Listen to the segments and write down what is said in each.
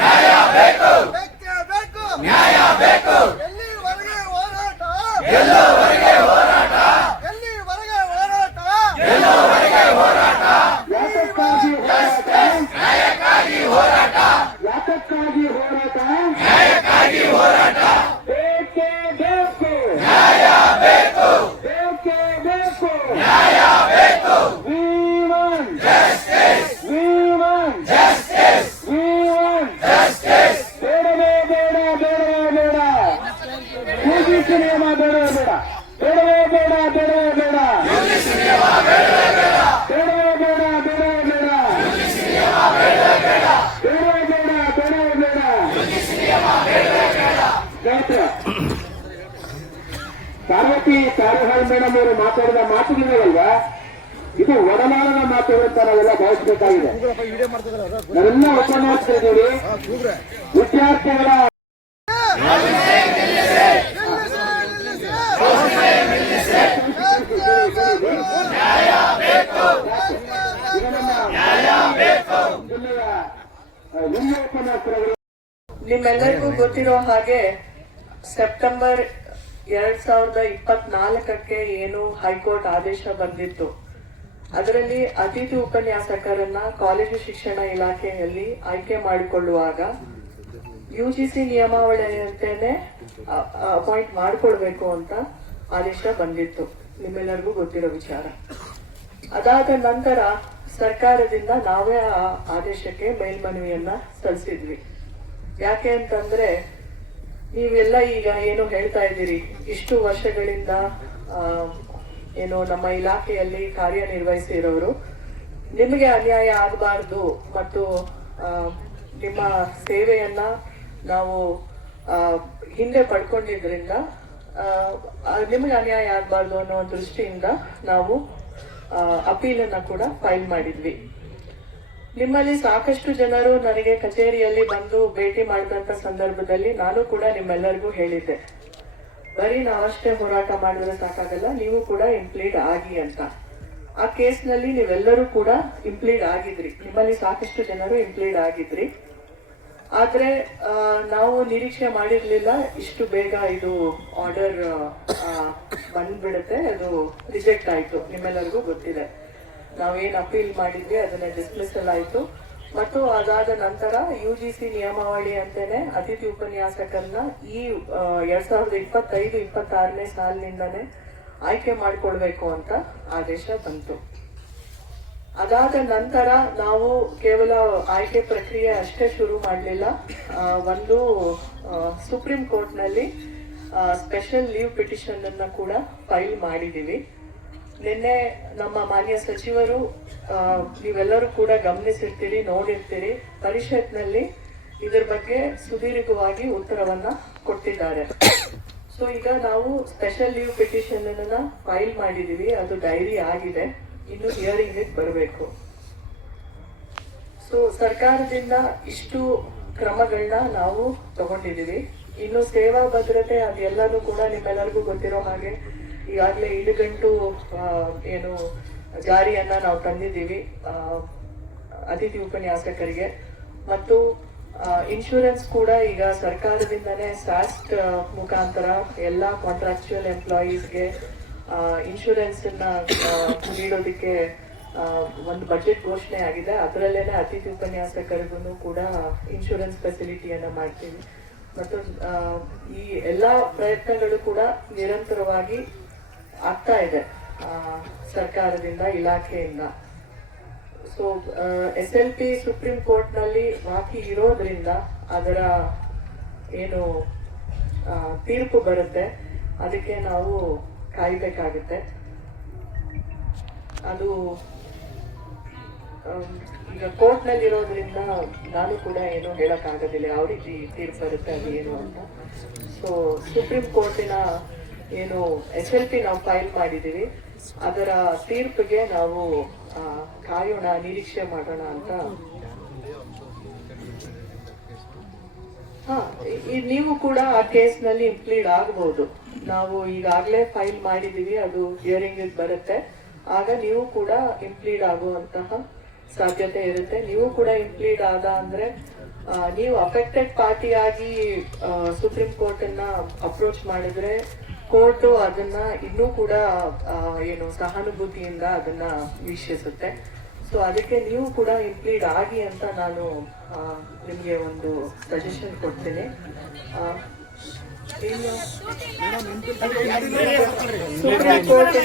ಬೇಕೇ ಬೇಕು ನ್ಯಾಯ ಬೇಕು. ಎಲ್ಲಿವರೆಗೆ ಹೋರಾಟ ಗೆಲ್ಲುವರೆಗೆ ಹೋರಾಟ ಎಲ್ಲಿವರೆಗೆ ಹೋರಾಟ ಗೆಲ್ಲುವರೆಗೆ ಹೋರಾಟ. ಯಾತಕ್ಕಾಗಿ ಹೋರಾಟ ನ್ಯಾಯಕ್ಕಾಗಿ ಹೋರಾಟ ಯಾತಕ್ಕಾಗಿ ಹೋರಾಟ ನ್ಯಾಯಕ್ಕಾಗಿ ಹೋರಾಟ. ಬೇಕೇ ಬೇಕು ನ್ಯಾಯ ಬೇಕು ಬೇಕೇ ಬೇಕು ನ್ಯಾಯ ಬೇಕು. We want justice we want justice we want justice. ಬೇಡವೇ ಬೇಡ ಬೇಡವೇ ಬೇಡ ಯುಜಿಸಿ ನಿಯಮ ಬೇಡವೇ ಬೇಡ ಬೇಡವೇ ಬೇಡ ಬೇಡವೇ ಬೇಡ ಯುಜಿಸಿ ನಿಯಮ ಬೇಡವೇ ಬೇಡ ಬೇಡವೇ ಬೇಡ ಬೇಡವೇ ಬೇಡ ಯುಜಿಸಿ ನಿಯಮ ಬೇಡವೇ ಬೇಡ ಬೇಡವೇ ಬೇಡ ಬೇಡವೇ ಬೇಡ ಯುಜಿಸಿ ನಿಯಮ ಬೇಡವೇ ಬೇಡ. ಸ್ನೇಹಿತರೆ, ಪಾರ್ವತಿ ತಾರಹಾಳ್ ಮೇಡಮ್ ಅವರು ಮಾತಾಡಿದ ಮಾತುಗಳಿರಲ್ವಾ, ಇದು ಒಡನಾಡದ ಮಾತುಗಳು ಅಂತ ನಾವೆಲ್ಲ ಭಾವಿಸಬೇಕಾಗಿದೆ. ನಾವೆಲ್ಲ ಉಪನ್ಯಾಸಕರಿದ್ದೀವಿ, ವಿದ್ಯಾರ್ಥಿಗಳ ಜಿಲ್ಲೆಯ ಉಪನ್ಯಾಸಕರು. ನಿಮ್ಮೆಲ್ಲರಿಗೂ ಗೊತ್ತಿರೋ ಹಾಗೆ ಸೆಪ್ಟೆಂಬರ್ 2024 ಏನು ಹೈಕೋರ್ಟ್ ಆದೇಶ ಬಂದಿತ್ತು, ಅದರಲ್ಲಿ ಅತಿಥಿ ಉಪನ್ಯಾಸಕರನ್ನ ಕಾಲೇಜು ಶಿಕ್ಷಣ ಇಲಾಖೆಯಲ್ಲಿ ಆಯ್ಕೆ ಮಾಡಿಕೊಳ್ಳುವಾಗ ಯುಜಿಸಿ ನಿಯಮಾವಳಿಯಂತೆಯೇ ಅಪಾಯಿಂಟ್ ಮಾಡಿಕೊಳ್ಬೇಕು ಅಂತ ಆದೇಶ ಬಂದಿತ್ತು. ನಿಮ್ಮೆಲ್ಲರಿಗೂ ಗೊತ್ತಿರೋ ವಿಚಾರ. ಅದಾದ ನಂತರ ಸರ್ಕಾರದಿಂದ ನಾವೇ ಆ ಆದೇಶಕ್ಕೆ ಮೇಲ್ಮನವಿಯನ್ನ ಸಲ್ಲಿಸಿದ್ವಿ. ಯಾಕೆ ಅಂತಂದ್ರೆ ನೀವೆಲ್ಲ ಈಗ ಏನು ಹೇಳ್ತಾ ಇದ್ದೀರಿ, ಇಷ್ಟು ವರ್ಷಗಳಿಂದ ಏನು ನಮ್ಮ ಇಲಾಖೆಯಲ್ಲಿ ಕಾರ್ಯನಿರ್ವಹಿಸಿರೋರು, ನಿಮಗೆ ಅನ್ಯಾಯ ಆಗಬಾರ್ದು ಮತ್ತು ನಿಮ್ಮ ಸೇವೆಯನ್ನ ನಾವು ಹಿಂದೆ ಪಡ್ಕೊಂಡಿದ್ರಿಂದ ನಿಮಗೆ ಅನ್ಯಾಯ ಆಗಬಾರ್ದು ಅನ್ನೋ ದೃಷ್ಟಿಯಿಂದ ನಾವು ಅಪೀಲನ್ನ ಕೂಡ ಫೈಲ್ ಮಾಡಿದ್ವಿ. ನಿಮ್ಮಲ್ಲಿ ಸಾಕಷ್ಟು ಜನರು ನನಗೆ ಕಚೇರಿಯಲ್ಲಿ ಬಂದು ಭೇಟಿ ಮಾಡಿದಂತ ಸಂದರ್ಭದಲ್ಲಿ ನಾನು ಕೂಡ ನಿಮ್ಮೆಲ್ಲರಿಗೂ ಹೇಳಿದ್ದೆ, ಬರೀ ನಾವಷ್ಟೇ ಹೋರಾಟ ಮಾಡಿದ್ರೆ ಸಾಕಾಗಲ್ಲ, ನೀವು ಕೂಡ ಇಂಪ್ಲೀಡ್ ಆಗಿ ಅಂತ. ಆ ಕೇಸ್ನಲ್ಲಿ ನೀವೆಲ್ಲರೂ ಕೂಡ ಇಂಪ್ಲೀಡ್ ಆಗಿದ್ರಿ, ನಿಮ್ಮಲ್ಲಿ ಸಾಕಷ್ಟು ಜನರು ಇಂಪ್ಲೀಡ್ ಆಗಿದ್ರಿ. ಆದ್ರೆ ನಾವು ನಿರೀಕ್ಷೆ ಮಾಡಿರ್ಲಿಲ್ಲ ಇಷ್ಟು ಬೇಗ ಇದು ಆರ್ಡರ್ ಬಂದ್ಬಿಡುತ್ತೆ. ಅದು ರಿಜೆಕ್ಟ್ ಆಯ್ತು, ನಿಮ್ಮೆಲ್ಲರಿಗೂ ಗೊತ್ತಿದೆ. ನಾವೇನ್ ಅಪೀಲ್ ಮಾಡಿದ್ವಿ ಅದನ್ನ ಡಿಸ್ಮಿಸಲ್ ಆಯ್ತು. ಮತ್ತು ಅದಾದ ನಂತರ ಯುಜಿಸಿ ನಿಯಮಾವಳಿ ಅಂತಾನೆ ಅತಿಥಿ ಉಪನ್ಯಾಸಕರನ್ನ ಈ 2025-26ನೇ ಸಾಲಿನಿಂದಾನೇ ಆಯ್ಕೆ ಮಾಡಿಕೊಳ್ಬೇಕು ಅಂತ ಆದೇಶ ಬಂತು. ಅದಾದ ನಂತರ ನಾವು ಕೇವಲ ಆಯ್ಕೆ ಪ್ರಕ್ರಿಯೆ ಅಷ್ಟೇ ಶುರು ಮಾಡಲಿಲ್ಲ, ಒಂದು ಸುಪ್ರೀಂ ಕೋರ್ಟ್ ನಲ್ಲಿ ಸ್ಪೆಷಲ್ ಲೀವ್ ಪಿಟಿಷನ್ ಅನ್ನ ಕೂಡ ಫೈಲ್ ಮಾಡಿದೀವಿ. ನಿನ್ನೆ ನಮ್ಮ ಮಾನ್ಯ ಸಚಿವರು, ನೀವೆಲ್ಲರೂ ಕೂಡ ಗಮನಿಸಿರ್ತೀರಿ, ನೋಡಿರ್ತೀರಿ, ಪರಿಷತ್ನಲ್ಲಿ ಇದರ ಬಗ್ಗೆ ಸುದೀರ್ಘವಾಗಿ ಉತ್ತರವನ್ನ ಕೊಟ್ಟಿದ್ದಾರೆ. ಸೊ ಈಗ ನಾವು ಸ್ಪೆಷಲ್ ಲೀವ್ ಪಿಟಿಷನ್ ಅನ್ನ ಫೈಲ್ ಮಾಡಿದೀವಿ, ಅದು ಡೈರಿ ಆಗಿದೆ, ಇನ್ನು ಹಿಯರಿಂಗ್ ಬರಬೇಕು. ಸೊ ಸರ್ಕಾರದಿಂದ ಇಷ್ಟು ಕ್ರಮಗಳನ್ನ ನಾವು ತಗೊಂಡಿದೀವಿ. ಇನ್ನು ಸೇವಾ ಭದ್ರತೆ ಅದೆಲ್ಲನೂ ಕೂಡ ನಿಮ್ಮೆಲ್ಲರಿಗೂ ಗೊತ್ತಿರೋ ಹಾಗೆ ಈಗಾಗಲೇ ಇಡುಗಂಟು ಏನು ಜಾರಿಯನ್ನ ನಾವು ತಂದಿದ್ದೀವಿ ಅತಿಥಿ ಉಪನ್ಯಾಸಕರಿಗೆ. ಮತ್ತು ಇನ್ಶೂರೆನ್ಸ್ ಕೂಡ ಈಗ ಸರ್ಕಾರದಿಂದನೇ ಸ್ಯಾಸ್ಟ್ ಮುಖಾಂತರ ಎಲ್ಲ ಕಾಂಟ್ರಾಕ್ಚುಯಲ್ ಎಂಪ್ಲಾಯೀಸ್ಗೆ ಇನ್ಶೂರೆನ್ಸ್ ಅನ್ನ ನೀಡೋದಕ್ಕೆ ಒಂದು ಬಜೆಟ್ ಘೋಷಣೆ ಆಗಿದೆ. ಅದರಲ್ಲೇನೆ ಅತಿಥಿ ಉಪನ್ಯಾಸಕರಿಗೂ ಕೂಡ ಇನ್ಶೂರೆನ್ಸ್ ಫೆಸಿಲಿಟಿಯನ್ನ ಮಾಡ್ತೀವಿ. ಮತ್ತು ಈ ಎಲ್ಲಾ ಪ್ರಯತ್ನಗಳು ಕೂಡ ನಿರಂತರವಾಗಿ ಆಗ್ತಾ ಇದೆ ಸರ್ಕಾರದಿಂದ, ಇಲಾಖೆಯಿಂದ. ಸೊ SLP ಸುಪ್ರೀಂ ಕೋರ್ಟ್ ನಲ್ಲಿ ಬಾಕಿ ಇರೋದ್ರಿಂದ ಅದರ ಏನು ತೀರ್ಪು ಬರುತ್ತೆ ಅದಕ್ಕೆ ನಾವು ಕಾಯ್ಬೇಕಾಗುತ್ತೆ. ಅದು ಈಗ ಕೋರ್ಟ್ ನಲ್ಲಿ ಇರೋದ್ರಿಂದ ನಾನು ಕೂಡ ಏನು ಹೇಳಕ್ ಆಗೋದಿಲ್ಲ ಯಾವ ರೀತಿ ತೀರ್ಪು ಬರುತ್ತೆ ಅದು ಏನು ಅಂತ. ಸೊ ಸುಪ್ರೀಂ ಕೋರ್ಟಿನ ಏನು SLP ನಾವು ಫೈಲ್ ಮಾಡಿದೀವಿ, ಅದರ ತೀರ್ಪಿಗೆ ನಾವು ಕಾಯೋಣ, ನಿರೀಕ್ಷೆ ಮಾಡೋಣ ಅಂತ. ನೀವು ಕೂಡ ಆ ಕೇಸ್ ನಲ್ಲಿ ಇಂಪ್ಲೀಡ್ ಆಗಬಹುದು. ನಾವು ಈಗಾಗಲೇ ಫೈಲ್ ಮಾಡಿದೀವಿ, ಅದು ಹಿಯರಿಂಗ್ ಬರುತ್ತೆ, ಆಗ ನೀವು ಕೂಡ ಇಂಪ್ಲೀಡ್ ಆಗುವಂತಹ ಸಾಧ್ಯತೆ ಇರುತ್ತೆ. ನೀವು ಕೂಡ ಇಂಪ್ಲೀಡ್ ಆದ ಅಂದ್ರೆ ನೀವು ಅಫೆಕ್ಟೆಡ್ ಪಾರ್ಟಿ ಆಗಿ ಸುಪ್ರೀಂ ಕೋರ್ಟ್ ಅನ್ನ ಅಪ್ರೋಚ್ ಮಾಡಿದ್ರೆ ಕೋರ್ಟ್ ಅದನ್ನ ಇನ್ನೂ ಕೂಡ ಏನು ಸಹಾನುಭೂತಿಯಿಂದ ಅದನ್ನ ವೀಕ್ಷಿಸುತ್ತೆ. ಸೊ ಅದಕ್ಕೆ ನೀವು ಕೂಡ ಇಂಪ್ಲೀಡ್ ಆಗಿ ಅಂತ ನಾನು ನಿಮ್ಗೆ ಒಂದು ಸಜೆಷನ್ ಕೊಡ್ತೀನಿ. ಸುಪ್ರೀಂ ಕೋರ್ಟ್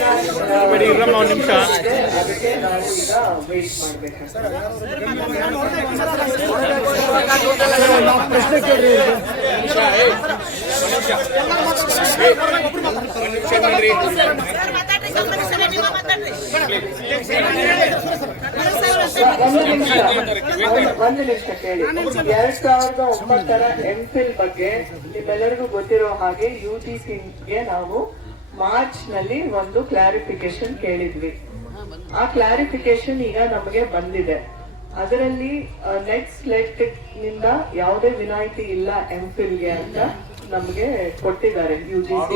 ಅದಕ್ಕೆ ನಾವು ಈಗ ವೇಟ್ ಮಾಡ್ಬೇಕಾಗ್ತದೆ. ಒಂದು ನಿಮಿಷ ಕೇಳಿ. 2009 ಎಂಫಿಲ್ ಬಗ್ಗೆ ನಿಮ್ಮೆಲ್ಲರಿಗೂ ಗೊತ್ತಿರೋ ಹಾಗೆ UGCಗೆ ನಾವು ಮಾರ್ಚ್ ನಲ್ಲಿ ಒಂದು ಕ್ಲಾರಿಫಿಕೇಶನ್ ಕೇಳಿದ್ವಿ. ಆ ಕ್ಲಾರಿಫಿಕೇಶನ್ ಈಗ ನಮಗೆ ಬಂದಿದೆ. ಅದರಲ್ಲಿ ನೆಕ್ಸ್ಟ್ ಸ್ಲೆಟ್ ನಿಂದ ಯಾವುದೇ ವಿನಾಯಿತಿ ಇಲ್ಲ ಎಂಫಿಲ್ಗೆ ಅಂತ ನಮ್ಗೆ ಕೊಟ್ಟಿದ್ದಾರೆ UGC.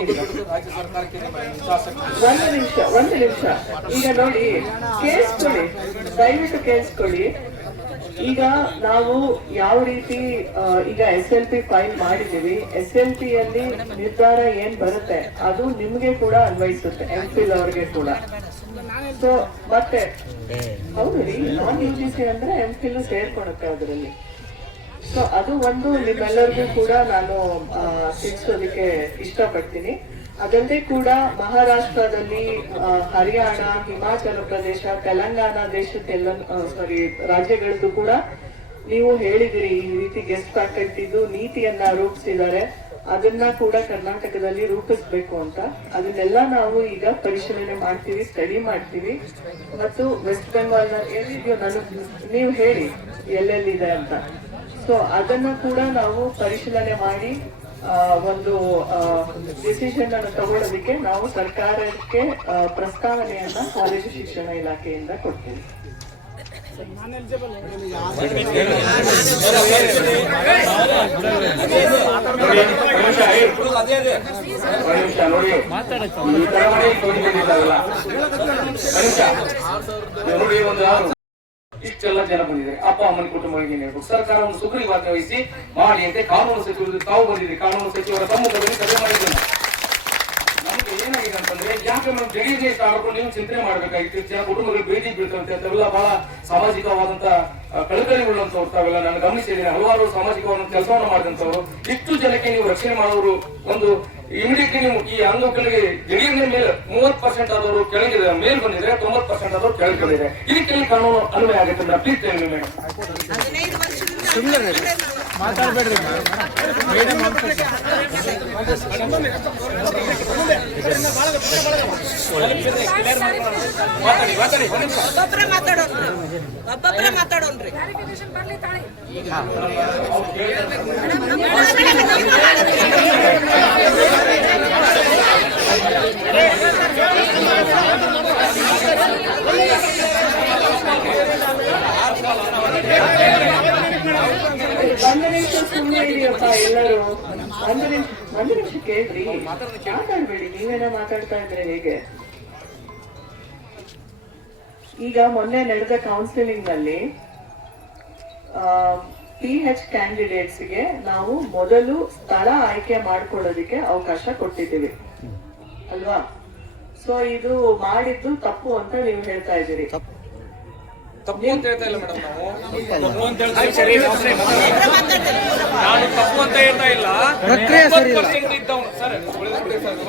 ಒಂದು ನಿಮಿಷ ಈಗ ನೋಡಿ, ಕೇಳಿಸ್ಕೊಳ್ಳಿ, ದಯವಿಟ್ಟು ಕೇಳಿಸ್ಕೊಳ್ಳಿ. ಈಗ ನಾವು ಯಾವ ರೀತಿ ಈಗ SLP ಫೈಲ್ ಮಾಡಿದೀವಿ, SLP ಯಲ್ಲಿ ನಿರ್ಧಾರ ಏನ್ ಬರುತ್ತೆ ಅದು ನಿಮ್ಗೆ ಕೂಡ ಅನ್ವಯಿಸುತ್ತೆ, ಎಂಫಿಲ್ ಅವ್ರಿಗೆ ಕೂಡ. ಸೊ ಮತ್ತೆ ಹೌದು ರೀ, ನಾನ್ UGC ಅಂದ್ರೆ ಎಂಫಿಲ್ ಸೇರ್ಕೊಳುತ್ತೆ ಅದರಲ್ಲಿ. ಸೊ ಅದು ಒಂದು ನಿಮ್ಮೆಲ್ಲರಿಗೂ ಕೂಡ ನಾನು ತಿಳಿಸೋದಕ್ಕೆ ಇಷ್ಟಪಡ್ತೀನಿ. ಅದಲ್ಲದೆ ಕೂಡ ಮಹಾರಾಷ್ಟ್ರದಲ್ಲಿ, ಹರಿಯಾಣ, ಹಿಮಾಚಲ ಪ್ರದೇಶ, ತೆಲಂಗಾಣ ದೇಶಕ್ಕೆಲ್ಲ ರಾಜ್ಯಗಳದ್ದು ಕೂಡ ನೀವು ಹೇಳಿದಿರಿ ಈ ರೀತಿ ಗೆಸ್ಟ್ ಫ್ಯಾಕಲ್ಟಿದು ನೀತಿಯನ್ನ ರೂಪಿಸಿದ್ದಾರೆ. ಅದನ್ನ ಕೂಡ ಕರ್ನಾಟಕದಲ್ಲಿ ರೂಪಿಸ್ಬೇಕು ಅಂತ. ಅದನ್ನೆಲ್ಲ ನಾವು ಈಗ ಪರಿಶೀಲನೆ ಮಾಡ್ತೀವಿ, ಸ್ಟಡಿ ಮಾಡ್ತೀವಿ. ಮತ್ತು ವೆಸ್ಟ್ ಬೆಂಗಾಲ್ ಎಲ್ಲಿದೆಯೋ ನೀವು ಹೇಳಿ ಎಲ್ಲೆಲ್ಲಿದೆ ಅಂತ. ಸೊ ಅದನ್ನ ಕೂಡ ನಾವು ಪರಿಶೀಲನೆ ಮಾಡಿ ಒಂದು ಡಿಸಿಷನ್ ಅನ್ನು ತಗೊಳ್ಳೋದಕ್ಕೆ ನಾವು ಸರ್ಕಾರಕ್ಕೆ ಪ್ರಸ್ತಾವನೆಯನ್ನ ಕಾಲೇಜು ಶಿಕ್ಷಣ ಇಲಾಖೆಯಿಂದ ಕೊಡ್ತೀವಿ. ಇಷ್ಟೆಲ್ಲ ಜನ ಬಂದಿದ್ದಾರೆ, ಅಪ್ಪ ಅಮ್ಮನ ಕುಟುಂಬಗಳಿಗೆ ಹೇಳ್ಬೇಕು. ಸರ್ಕಾರ ಒಂದು ಸುಗ್ರೀವಾಜ್ಞೆ ವಹಿಸಿ ಮಾಡಿ ಅಂತ ಕಾನೂನು ಸಚಿವರು ತಾವು ಬಂದಿದೆ. ಕಾನೂನು ಸಚಿವರ ಸಮ್ಮುಖದಲ್ಲಿ ಸಭೆ ಮಾಡಿದ್ದೇನೆ. ನಮ್ಗೆ ಏನಾಗಿದೆ ಅಂತಂದ್ರೆ, ಯಾಕೆ ನಾವು ಜಡೀರ್ನೇ ಆಡ್ಕೊಂಡು ನೀವು ಚಿಂತನೆ ಮಾಡ್ಬೇಕಾಗಿತ್ತು. ಜನ ಕುಟುಂಬಗಳು ಬೇದಿ ಬೀಳ್ತಂತೆ ಅಂತೆಲ್ಲ ಬಹಳ ಸಾಮಾಜಿಕವಾದಂತ ಕಳಕಳಿಗಳಂತವ್ರು ತಾವೆಲ್ಲ ನಾನು ಗಮನಿಸಿದ್ದೇನೆ. ಹಲವಾರು ಸಾಮಾಜಿಕವಾದ ಕೆಲಸವನ್ನು ಮಾಡಿದಂತವ್ರು. ಇಷ್ಟು ಜನಕ್ಕೆ ನೀವು ರಕ್ಷಣೆ ಮಾಡೋರು ಒಂದು ಇಮಿಡಿಯೇಟ್ಲಿ ನೀವು ಈ ಅಂಗಗಳಿಗೆ ಜಡೀರ್ನ ಮೇಲೆ 30% ಆದವರು ಕೆಳಗಿದೆ, ಮೇಲ್ ಬಂದಿದ್ರೆ 90% ಆದವರು ಕೆಳಗಿದೆ. ಇದಕ್ಕೆ ಕಾನೂನು ಅನ್ವಯ ಆಗುತ್ತೆ ಅಂದ್ರೆ ಪ್ಲೀಸ್ ಟೆಲ್ ಮಿ ಮೇಡಮ್. ಮಾತಾಡಬೇಡ್ರಿ ಒಬ್ಬೊಬ್ಬರೇ ಮಾತಾಡೋನ್ರಿ. ಒಂದು ನಿಮಿಷ ಸುಮ್ಮನೆ ಇದೆಯಪ್ಪ ಎಲ್ಲರೂ. ಒಂದು ನಿಮಿಷ ಕೇಳ್ರಿ, ಮಾತಾಡ್ಬೇಡಿ. ನೀವೇನೋ ಮಾತಾಡ್ತಾ ಇದ್ರೆ ಹೇಗೆ? ಈಗ ಮೊನ್ನೆ ನಡೆದ ಕೌನ್ಸಿಲಿಂಗ್ ನಲ್ಲಿ PH ಕ್ಯಾಂಡಿಡೇಟ್ಸ್ಗೆ ನಾವು ಮೊದಲು ಸ್ಥಳ ಆಯ್ಕೆ ಮಾಡ್ಕೊಳ್ಳೋದಕ್ಕೆ ಅವಕಾಶ ಕೊಟ್ಟಿದ್ದೀವಿ ಅಲ್ವಾ? ಸೊ ಇದು ಮಾಡಿದ್ದು ತಪ್ಪು ಅಂತ ನೀವು ಹೇಳ್ತಾ ಇದ್ದೀರಿ. ತಪ್ಪು ಅಂತ ಹೇಳ್ತಾ ಇಲ್ಲ ಮೇಡಮ್, ನಾನು ತಪ್ಪು ಅಂತ ಹೇಳ್ತಾ ಇಲ್ಲ. 90% ಇದ್ದವನು ಸರ್, 90%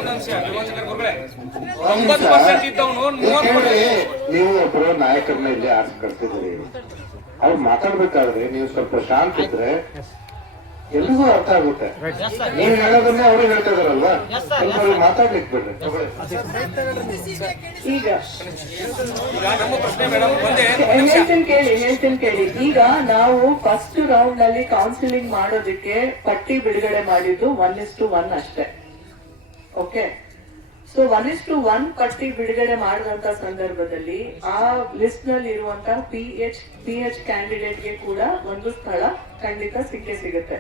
ಇದ್ದವನು 30%. ನೀವು ಒಬ್ಬರು ನಾಯಕರನ್ನ ಇಲ್ಲಿ ಆರ್ಸ್ ಕಳ್ತಿದ್ದೀರಿ. ಅವ್ರು ಮಾತಾಡ್ಬೇಕಾದ್ರೆ ನೀವು ಸ್ವಲ್ಪ ಶಾಂತ ಇದ್ರೆ ಎಲ್ರಿಗೂ ಅರ್ಥ ಆಗುತ್ತೆ. ನೀವ್ ಹೇಳೋದನ್ನೇ ಅವ್ರು ಹೇಳ್ತಾ ಇದಾರಲ್ವಾ, ಸ್ವಲ್ಪ ಮಾತಾಡ್ಲಿಕ್ಕೆ ಬಿಡ್ರಿ. ಈಗ ನಮ್ಮ ಪ್ರಶ್ನೆ ಮೇಡಮ್ ಹೇಳ್ತೀನಿ ಕೇಳಿ. ಈಗ ನಾವು ಫಸ್ಟ್ ರೌಂಡ್ ನಲ್ಲಿ ಕೌನ್ಸಿಲಿಂಗ್ ಮಾಡೋದಕ್ಕೆ ಪಟ್ಟಿ ಬಿಡುಗಡೆ ಮಾಡಿದ್ದು 1:1 ಅಷ್ಟೇ. ಓಕೆ, ಸೊ 1:1 ಪಟ್ಟಿ ಬಿಡುಗಡೆ ಮಾಡಿದಂತ ಸಂದರ್ಭದಲ್ಲಿ ಆ ಲಿಸ್ಟ್ ನಲ್ಲಿ ಇರುವಂತಹ PH ಕ್ಯಾಂಡಿಡೇಟ್ಗೆ ಕೂಡ ಒಂದು ಸ್ಥಳ ಖಂಡಿತ ಸಿಗುತ್ತೆ.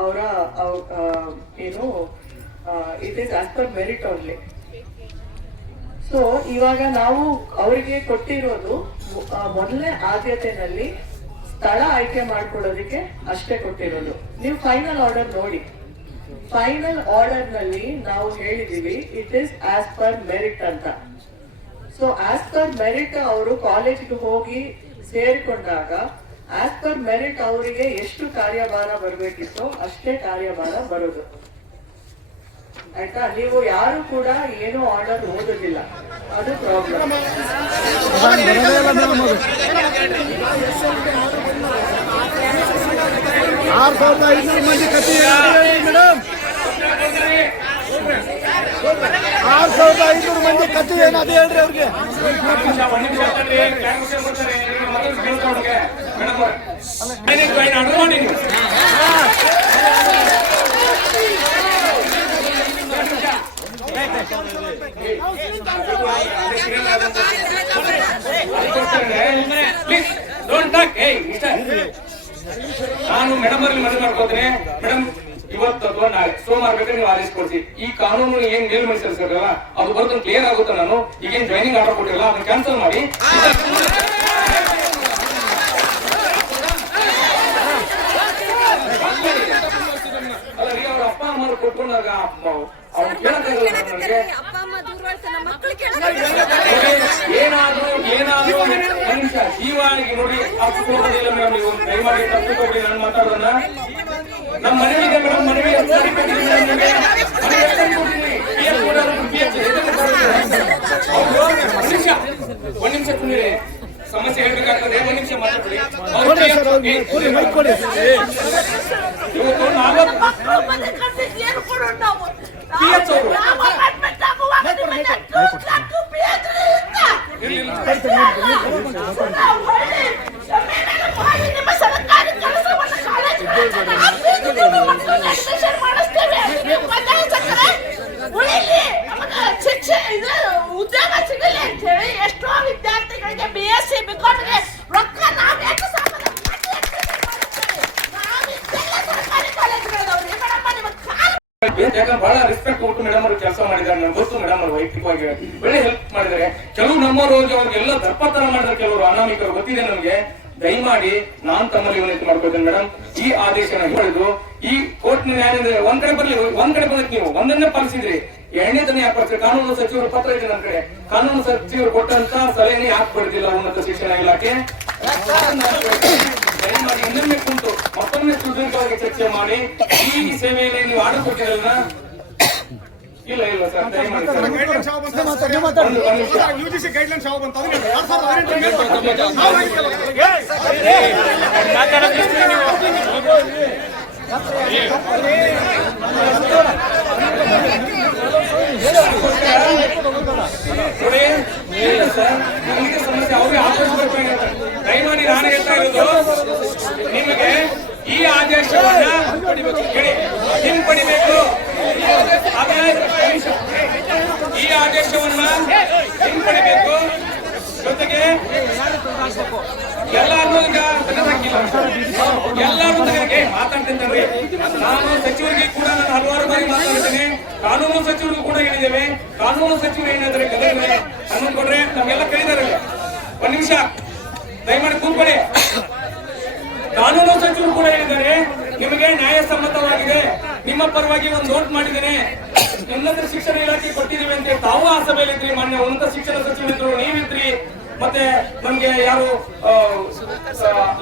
ಅವರ ಏನು it is as per merit only. So ಇವಾಗ ನಾವು ಅವರಿಗೆ ಕೊಟ್ಟಿರೋದು ಮೊದಲನೇ ಆದ್ಯತೆಯಲ್ಲಿ ಸ್ಥಳ ಆಯ್ಕೆ ಮಾಡ್ಕೊಳ್ಳೋದಕ್ಕೆ ಅಷ್ಟೇ ಕೊಟ್ಟಿರೋದು. ನೀವು ಫೈನಲ್ ಆರ್ಡರ್ ನೋಡಿ. ಫೈನಲ್ ಆರ್ಡರ್ ನಲ್ಲಿ ನಾವು ಹೇಳಿದೀವಿ it is as per merit ಅಂತ. ಸೊ ಆಸ್ ಪರ್ ಮೆರಿಟ್ ಅವರು ಕಾಲೇಜ್ಗೆ ಹೋಗಿ ಸೇರಿಕೊಂಡಾಗ ಆಸ್ ಪರ್ ಮೆರಿಟ್ ಅವರಿಗೆ ಎಷ್ಟು ಕಾರ್ಯಭಾರ ಬರಬೇಕಿತ್ತೋ ಅಷ್ಟೇ ಕಾರ್ಯಭಾರ ಬರೋದು. ಆಯ್ತಾ? ನೀವು ಯಾರು ಕೂಡ ಏನೋ ಆರ್ಡರ್ ಓದೋದಿಲ್ಲ, ಅದು ಪ್ರಾಬ್ಲಮ್. 6,500 ಮಂದಿ ಕತ್ತಿ ಮೇಡಮ್, 6,500 ಮಂದಿ ಕತ್ತಿ ಏನದು ಹೇಳ್ರಿ ಅವ್ರಿಗೆ. ನಾನು ಮೇಡಮ್ ಅಲ್ಲಿ ಮನವಿ ಮಾಡ್ಕೋತೀನಿ. ಮೇಡಮ್, ಇವತ್ತು ಅಥವಾ ನಾಳೆ ಸೋಮವಾರ ಬೇಕಾದ್ರೆ ನೀವು ಆದೇಶಿಸಿ. ಈ ಕಾನೂನು ಏನ್ ಮೇಲ್ಮನಿಸಿರಲ್ಲ ಅದು ಬರೋದು ಕ್ಲಿಯರ್ ಆಗುತ್ತೆ. ನಾನು ಈಗೇನ್ ಜಾಯ್ನಿಂಗ್ ಆರ್ಡರ್ ಕೊಟ್ಟಿಲ್ಲ, ಅದನ್ನ ಕ್ಯಾನ್ಸಲ್ ಮಾಡಿ. ಅಲ್ಲ ರೀ, ಅವ್ರ ಅಪ್ಪ ಅಮ್ಮ ಕೊಟ್ಕೊಂಡಾಗ ಅವ್ರು ಕೇಳಕ್ಕಾಗಲ್ಲ ನನಗೆ. ಏನಾದ್ರೂ ಮನುಷ್ಯ ಜೀವಾಣಿಗೆ ನೋಡಿ ತಪ್ಪಿಕೊಳ್ಳೋದಿಲ್ಲ ಮೇಡಮ್. ನೀವು ದಯಮಾಡಿ ತಪ್ಪಿಕೊಡಿ ನಾನು ಮಾತಾಡೋಣ. ನಮ್ಮ ಮನೆಗೆ ಮೇಡಮ್ ಮನವಿ ಒಂದ್ ನಿಮಿಷ ತುಂಬಿರಿ, ಸಮಸ್ಯೆ ಹೇಳ್ಬೇಕಾಗ್ತದೆ. ಒಂದ್ ನಿಮಿಷ ಮಾತಾಡ್ಬಿಡಿ. ಇವತ್ತು ಉದ್ಯೋಗ ಸಿಗಲಿ ಅಂತ ಹೇಳಿ ಎಷ್ಟೋ ವಿದ್ಯಾರ್ಥಿಗಳಿಗೆ BSc ಬಿಕಾಮ್ಗೆ ರೊಕ್ಕ ನಾವೇ ಯಾಕಂದ್ರೆ ಬಹಳ ರೆಸ್ಪೆಕ್ಟ್ ಕೊಟ್ಟು ಮೇಡಮ್ ಅವರು ಕೆಲಸ ಮಾಡಿದ್ದಾರೆ. ನನಗೆ ಗೊತ್ತು ಮೇಡಮ್ ಅವರು ವೈಯಕ್ತಿಕವಾಗಿ ಒಳ್ಳೆ ಹೆಲ್ಪ್ ಮಾಡಿದ್ದಾರೆ. ಕೆಲವು ನಮ್ಮವರು ಅವ್ರಿಗೆಲ್ಲ ದರ್ಪತರ ಮಾಡಿದ್ರೆ, ಕೆಲವರು ಅನಾಮಿಕರು ಗೊತ್ತಿದೆ ನನಗೆ. ದಯಮಾಡಿ ನಾನ್ ತಮ್ಮಲ್ಲಿ ವಿನಂತಿ ಮಾಡ್ಕೊಳ್ತೇನೆ ಮೇಡಮ್, ಈ ಆದೇಶನ ಹೇಳಿದ್ರು ಈ ಕೋರ್ಟ್ ನ್ಯಾಯಾಲಯ ಒಂದ್ ಕಡೆ ಬರ್ಲಿ, ಒಂದ್ ಕಡೆ ಬಂದಕ್ಕೆ ನೀವು ಒಂದನ್ನೇ ಪಾಲಿಸಿದ್ರಿ, ಎರಡನೇದನ್ನೇ ಯಾಕೆ ಬರ್ತೀರಿ? ಕಾನೂನು ಸಚಿವರು ಪತ್ರ ಇದೆ ನನ್ನ ಕಡೆ. ಕಾನೂನು ಸಚಿವರು ಕೊಟ್ಟಂತ ಸಲಹೆನೇ ಯಾಕೆ ಬರೆದಿಲ್ಲ ಉನ್ನತ ಶಿಕ್ಷಣ ಇಲಾಖೆ? ದಯಮಾಡಿ ಇನ್ನೊಮ್ಮೆ ಕುಂತು ಮತ್ತೊಮ್ಮೆ ಸುದೀರ್ಘವಾಗಿ ಚರ್ಚೆ ಮಾಡಿ. ಈ ಸೇವೆಯಲ್ಲಿ ನೀವು ಆರ್ಡರ್ ಕೊಟ್ಟಿರಲ್ಲ? ಇಲ್ಲ ಇಲ್ಲ ಸರ್, ದಯಮಾಡಿ UGC ಗೈಡ್ಲೈನ್ಸ್ ಯಾವ ಬಂತು? ಸಮಸ್ಯೆ ಅವ್ರಿಗೆ ಆದೇಶಿಸಬೇಕಾಗಿರುತ್ತೆ. ದಯಮಾಡಿ ನಾನು ಹೇಳ್ತಾ ಇರೋದು, ನಿಮಗೆ ಈ ಆದೇಶವನ್ನ ಹಿಂಪಡಿಬೇಕು. ಈ ಆದೇಶವನ್ನ ಹಿಂಪಡಿಬೇಕು. ಜೊತೆಗೆ ಎಲ್ಲಾರು ಈಗ ಎಲ್ಲಾರು ಮಾತಾಡ್ತಿದ್ದಾರೆ. ನಾನು ಸಚಿವರಿಗೆ ಕೂಡ ನಾನು ಹಲವಾರು ಬಾರಿ ಮಾತಾಡ್ತೇನೆ, ಕಾನೂನು ಸಚಿವರಿಗೂ ಕೂಡ ಹೇಳಿದ್ದೇವೆ. ಕಾನೂನು ಸಚಿವರು ಏನಾದ್ರೆ ಗದಗ ಹನ್ನೊಂದು ಕೊಡ್ರೆ ನಮ್ಗೆಲ್ಲ ಕರೀತಾರೆ. ಒಂದ್ ನಿಮಿಷ ದಯಮಾಡಿ ಕೂತ್ಕೊಳ್ಳಿ. ಕಾನೂನು ಸಚಿವರು ಕೂಡ ಹೇಳಿದ್ದಾರೆ ನಿಮಗೆ ನ್ಯಾಯಸಮ್ಮತವಾಗಿದೆ, ನಿಮ್ಮ ಪರವಾಗಿ ಒಂದು ನೋಟ್ ಮಾಡಿದ್ದೇನೆ, ಉನ್ನತ ಶಿಕ್ಷಣ ಇಲಾಖೆ ಕೊಟ್ಟಿದ್ದೀವಿ ಅಂತ. ತಾವು ಆ ಸಭೆಯಲ್ಲಿದ್ರಿ, ಮಾನ್ಯ ಉನ್ನತ ಶಿಕ್ಷಣ ಸಚಿವರಿದ್ರು, ನೀವಿದ್ರಿ, ಮತ್ತೆ ನಮ್ಗೆ ಯಾರು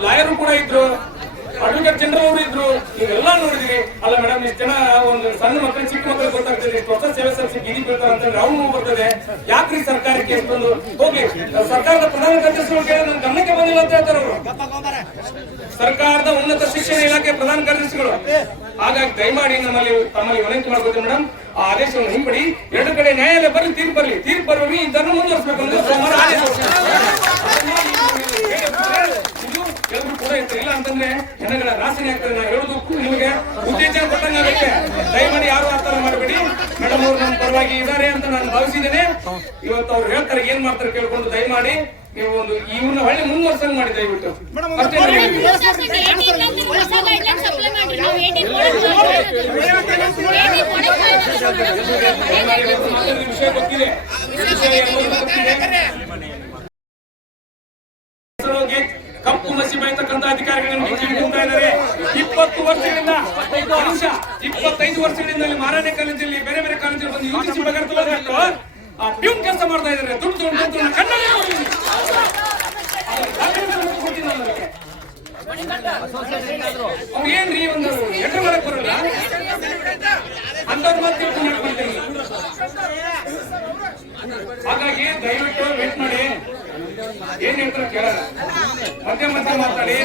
ಲಾಯರು ಕೂಡ ಇದ್ರು, ಅಡ್ವೊಕೇಟ್ ಜನರಲ್ ಅವರು ಇದ್ರು. ನೀವೆಲ್ಲ ನೋಡಿದ್ರಿ ಅಲ್ಲ ಮೇಡಮ್? ಇಷ್ಟು ಜನ ಒಂದು ಸಣ್ಣ ಮಕ್ಕಳು ಚಿಕ್ಕ ಮಕ್ಕಳು ಗೊತ್ತಾಗ್ತದೆ ಹೊಸ ಸೇವೆ ಸಲ್ಲಿಸಿ ಗಿರಿ ಬೀಳ್ತಾರೆ ಅಂತ ಅವ್ರು ನೋವು ಬರ್ತದೆ. ಯಾಕ್ರಿ ಸರ್ಕಾರಕ್ಕೆ ಎಷ್ಟೊಂದು ಹೋಗಿ ಸರ್ಕಾರದ ಪ್ರಧಾನ ಕಾರ್ಯದರ್ಶಿಗಳು ನನ್ನ ಗಮನಕ್ಕೆ ಬಂದಿಲ್ಲ ಅಂತ ಹೇಳ್ತಾರೆ ಅವರು, ಸರ್ಕಾರದ ಉನ್ನತ ಶಿಕ್ಷಣ ಇಲಾಖೆ ಪ್ರಧಾನ ಕಾರ್ಯದರ್ಶಿಗಳು. ಹಾಗಾಗಿ ದಯಮಾಡಿ ತಮ್ಮಲ್ಲಿ ವಿನಂತಿ ಮಾಡ್ಕೋತೀವಿ ಮೇಡಮ್, ಆ ಆದೇಶವನ್ನು ಹಿಂಪಡಿ. ಎರಡು ಕಡೆ ನ್ಯಾಯಾಲಯ ಬರ್ಲಿ, ತೀರ್ಪು ಬರ್ಲಿ, ಇದನ್ನು ಮುಂದುವರಿಸಬೇಕು ಅಂದ್ರೆ ಸೋಮವಾರ ಆದೇಶ ಎಲ್ಲರೂ ಕೂಡ ಇರ್ತಾರೆ. ಇಲ್ಲ ಅಂತಂದ್ರೆ ಜನಗಳ ರಾಶಿನೇ ಆಗ್ತದೆ. ನಾವು ಹೇಳುದು ನಿಮಗೆ ಉತ್ತೇಜನ ಕೊಟ್ಟಂಗೆ. ದಯಮಾಡಿ ಯಾರು ಆ ತರ ಮಾಡಬೇಡಿ. ಮೇಡಮ್ ಅವರು ನಮ್ಮ ಪರವಾಗಿ ಇದ್ದಾರೆ ಅಂತ ನಾನು ಭಾವಿಸಿದ್ದೇನೆ. ಇವತ್ತು ಅವ್ರು ಹೇಳ್ತಾರೆ, ಏನ್ ಮಾಡ್ತಾರೆ ಕೇಳ್ಕೊಂಡು ದಯಮಾಡಿ ನೀವು ಒಂದು ಇವ್ರನ್ನ ಹೊಳ್ಳಿ ಮುಂದುವರ್ಸಂಗ್ ಮಾಡಿ ದಯವಿಟ್ಟು ವಿಷಯ ಗೊತ್ತಿದೆ. 20 ವರ್ಷಗಳಿಂದ 25 ವರ್ಷಗಳಿಂದ ಇಲ್ಲಿ ಮಾರಾಣೆ ಕಾಲೇಜಲ್ಲಿ ಬೇರೆ ಬೇರೆ ಕಾಲೇಜಲ್ಲಿ ಬಂದು ಯುಜಿಸಿ ಬಗೆಹರಿಸಲು ಆ ಪ್ಯೂನ್ ಕೆಲಸ ಮಾಡ್ತಾ ಇದ್ದಾರೆ. ದುಡ್ಡು ಕಣ್ಣಲ್ಲಿ ಅವ್ರು ಏನ್ರಿ ಒಂದು ಎಂಟ್ರಿ ಮಾಡಕ್ ಬರಲ್ಲ ಅಂತವ್ರು ಮತ್ತೆ ಮಾಡ್ಕೊಂತೀನಿ. ಹಾಗಾಗಿ ದಯವಿಟ್ಟು ವೇಟ್ ಮಾಡಿ, ಏನ್ ಹೇಳ್ತಾರೆ ಕೇಳೋಣ, ಮಧ್ಯೆ ಮಧ್ಯೆ ಮಾತಾಡಿ.